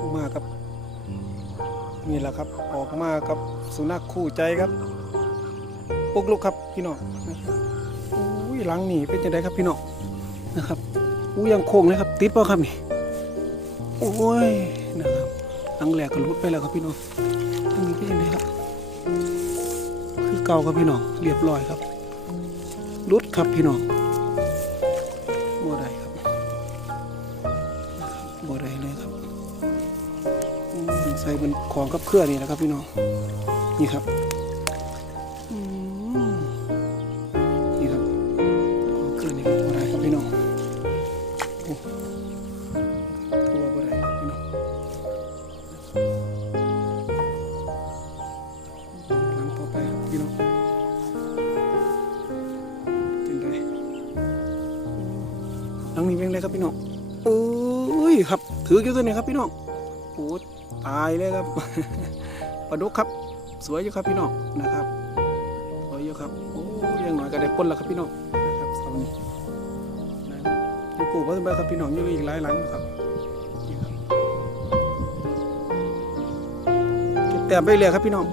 ออกมาครับ นี่แหละครับออกมากับสุนัขคู่ใจครับปุกลุกครับพี่น้องอุ้ยหลังนี่เป็นยังไงครับพี่น้องนะครับอู้ยังโค้งเลยครับ ติดเปล่าครับนี่โอ้ยนะครับหลังแหลกก็รุดไปแล้วครับพี่น้องทางนี้เป็นยังไงครับคือเก่าครับพี่น้องเรียบร้อยครับรุดครับพี่น้อง ใส่เป็นของกับเครื่องนี่แหละครับพี่น้องนี่ครับนี่ครับของเครื่องนี่ครับบ่ได้ครับพี่น้องโอ้คือว่าบ่ได้ครับพี่น้องหลังต่อไปครับพี่น้องเป็นไงหลังนี้เป็นไงครับพี่น้องโอ้ยครับ ถืออยู่ตัวนี้ครับพี่น้องโอ้ ตายเลยครับปลาดุกครับ สวยอยู่ครับพี่น้องนะครับสวยอยู่ครับโอ้ยอยังหน่อยก็ได้ปนแล้วครับพี่น้องนะครับเสานี้นะครับอยู่ปลูกไว้ครับพี่น้องยังมีอีกหลายหลังอยู่ครับนี่ครับเก็บแต้มไปเลยครับพี่น้อง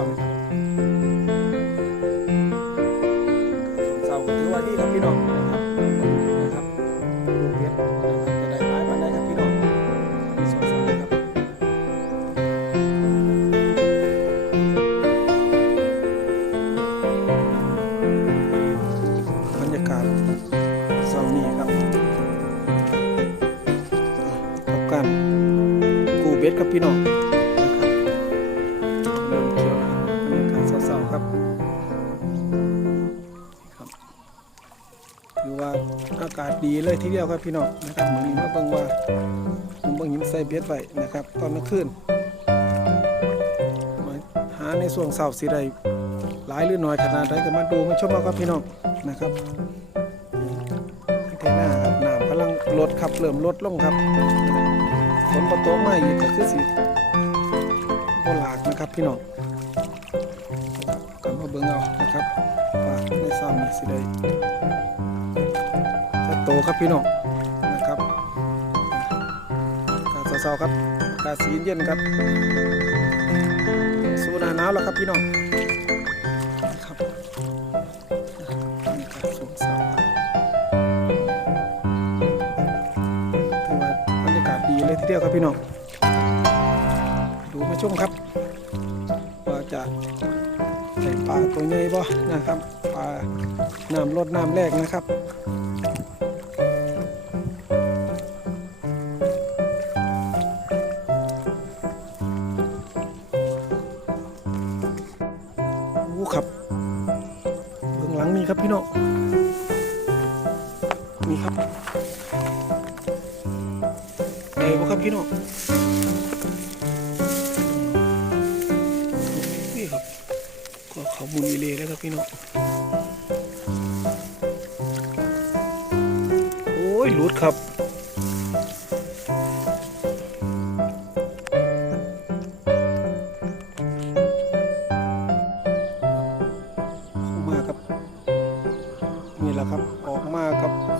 ากาศในสวนเศร้านะครับสวนเศร้าก็ถือว่าดีครับพี่น้องนะครับนะครับลูกเห็ดนะครับจะได้หลายปันได้ครับพี่น้องสวนเศร้านะครับบรรยากาศเศร้านี้ครับกับการกูเบ็ดครับพี่น้อง ดีเลยทีเดียวครับพี่น้องนะครับเหมือนนี้มาบิ่งว่าผมบิ่งหิมใส่เบ็ดไว้นะครับ ตอนกลางคืนมาหาในส่วงเสาร์สิได้หลายหรือน้อยขนาดใดก็มาดูมาชมเอาครับพี่น้องนะครับเทน่าครับน้ำกำลังลดครับเริ่มลดลงครับฝนประตกมาอีกก็คือสิบ่หลากนะครับพี่น้องกันมาเบิ่งเอานะครับว่าในซ้ำนี่สิได้ โตครับพี่น้องนะครับกาศเศร้าครับกาสีเย็นครับสู้หน้าหนาวแล้วครับพี่น้องนะครับบรรยากาศสงเศร้าครับถือว่าบรรยากาศดีเลยทีเดียวครับพี่น้องดูมาชมครับว่าจะใส่ปลาตัวใหญ่บ่นะครับปลาน้ำลดน้ำแรกนะครับ งนี่ครับได้บ่ครับพี่น้องนี่ครับก็เขาบุญอีเลแล้วครับพี่น้องโอ้ยหลุดครับ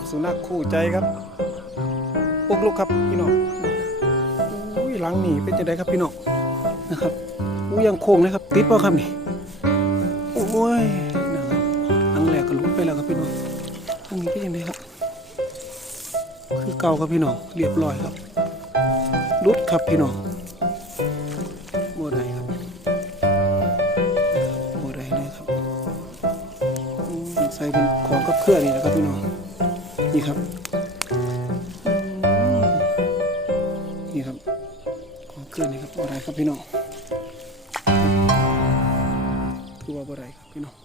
สุนัขคู่ใจครับปุกลุกครับพี่น้องอุ้ยหลังนี่เป็นจะได้ครับพี่น้องนะครับอู้ยังโค้งเลยครับ ติดป่าครับนี่โอ้ยนะครับหลังแหลกก็รุดไปแล้วครับพี่น้องทางนี้เป็นยังไงครับ คือเก่าครับพี่น้องเรียบร้อยครับรุดครับพี่น้องบ่ได้ครับบ่ได้เลยครับใส่เป็นของกับเครื่องนี่ นี่ครับ นี่ครับขอเกินนี่ครับอะไรครับพี่น้องคือว่าอะไรครับพี่น้อง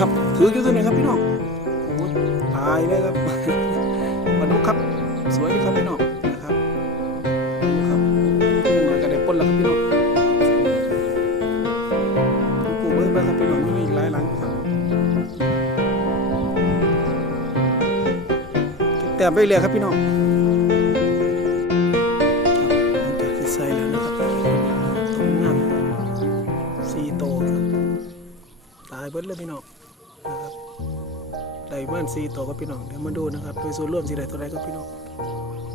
ครับ ถืออยู่ตัวไหนครับพี่น้องตายเลยครับ มไปเรื่อยครับพี่น้องครับหลังจากที่ใส่แล้วนะครับต้มน้ำซีโตครับตายเบิดเลยพี่น้องนะครับได้บ้านซีโตครับพี่น้องเดี๋ยวมาดูนะครับโดยส่วนร่วมสีได้เท่าไรครับพี่น้อง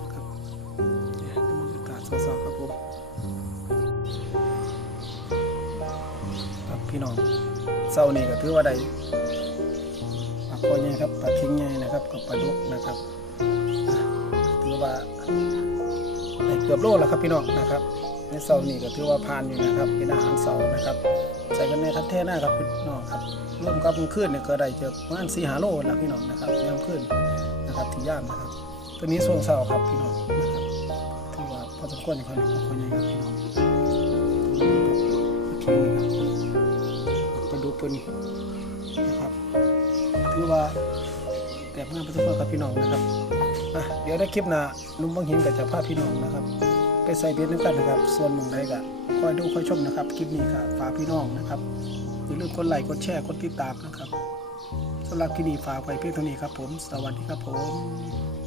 นะครับเนี่ยบรรยากาศสดๆครับผมครับพี่น้องเศร้านี่ก็ถือว่าได้ปลาคอยใหญ่ครับปลาเค็งใหญ่นะครับกับปลาดุกนะครับ ว่าเกือบโลแล้วครับพี่น้องนะครับ ในเสาร์นี้ก็ถือว่าผ่านอยู่นะครับเป็นอาหารเสาร์นะครับ ใส่กันในคันเทน่าครับพี่น้องครับร่วมกับมือขึ้นเนี่ยก็ได้เจอประมาณสี่หาโลแล้วพี่น้องนะครับยามขึ้นนะครับที่ย่ามนะครับตัวนี้ส่วนเสาร์ครับพี่น้องนะครับถือว่าพอสมควรอยู่ครับปลาคอใหญ่ครับพี่น้องโอเคนะครับปดุกตัวนี้นะครับถือว่าแต่เมื่อประสบความกับพี่น้องนะครับ ดี๋ยวได้คลิปหน้าลุงบังหินกับจะพาพี่น้องนะครับ ไปใส่เบ็ดน้ำกันนะครับ ส่วนหนึ่งใดก็คอยดูคอยชมนะครับ คลิปนี้ก็ฝากพี่น้องนะครับอย่าลืมกดไลค์กดแชร์กดติดตามนะครับสำหรับคลิปนี้ฝากไปเพียงเท่านี้ครับผม สวัสดีครับผม